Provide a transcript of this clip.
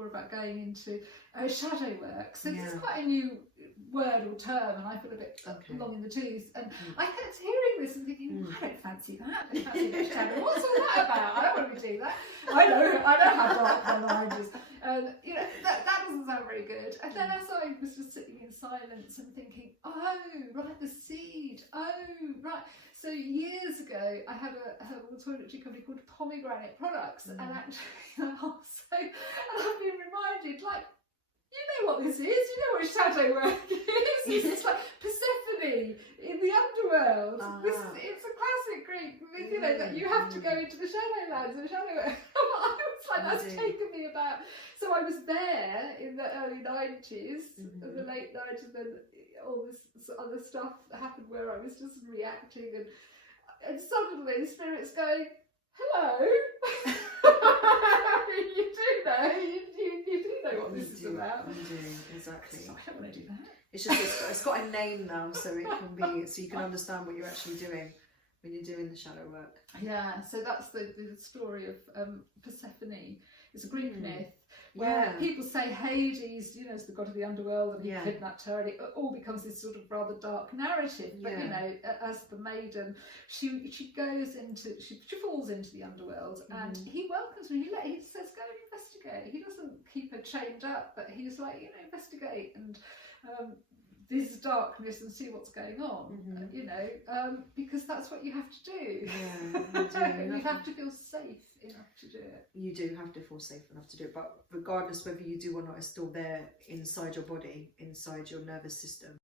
before about going into shadow work. So this is quite a new word or term, and I feel a bit long in the tooth. And I kept hearing this and thinking, I don't fancy that. I don't fancy that shadow. What's all that about? I don't want to do that. I know how dark my mind is. You know, that doesn't sound very good. And then as I was just sitting in silence and thinking, oh, right, the seed. Oh, right. So years ago, I had a herbal toiletry company called Pomegranate Products, and actually, also, and I've been reminded, like, you know what this is, you know what shadow work is. It's like Persephone in the underworld. It's a classic Greek, you know, that you have to go into the shadow lands and shadow work. I was like, that's taken me about. So I was there in the early 90s, the late 90s, and all this other stuff happened where I was just reacting, and suddenly Spirit's going, hello. You do know what this is about. You do, exactly. So I don't want to do that. It's just it's got a name now, so it can be, so you can understand what you're actually doing when you're doing the shadow work. Yeah, so that's the story of Persephone. It's a Greek myth where people say Hades, you know, is the god of the underworld, and he kidnapped her, and it all becomes this sort of rather dark narrative. But you know, as the maiden, she goes into, she falls into the underworld, and he welcomes her. He says, go and investigate. He doesn't keep her chained up, but he's like, you know, investigate and this darkness and see what's going on. You know, because that's what you have to do. You have to feel safe enough to do it. You do have to feel safe enough to do it, but regardless whether you do or not, it's still there inside your body, inside your nervous system.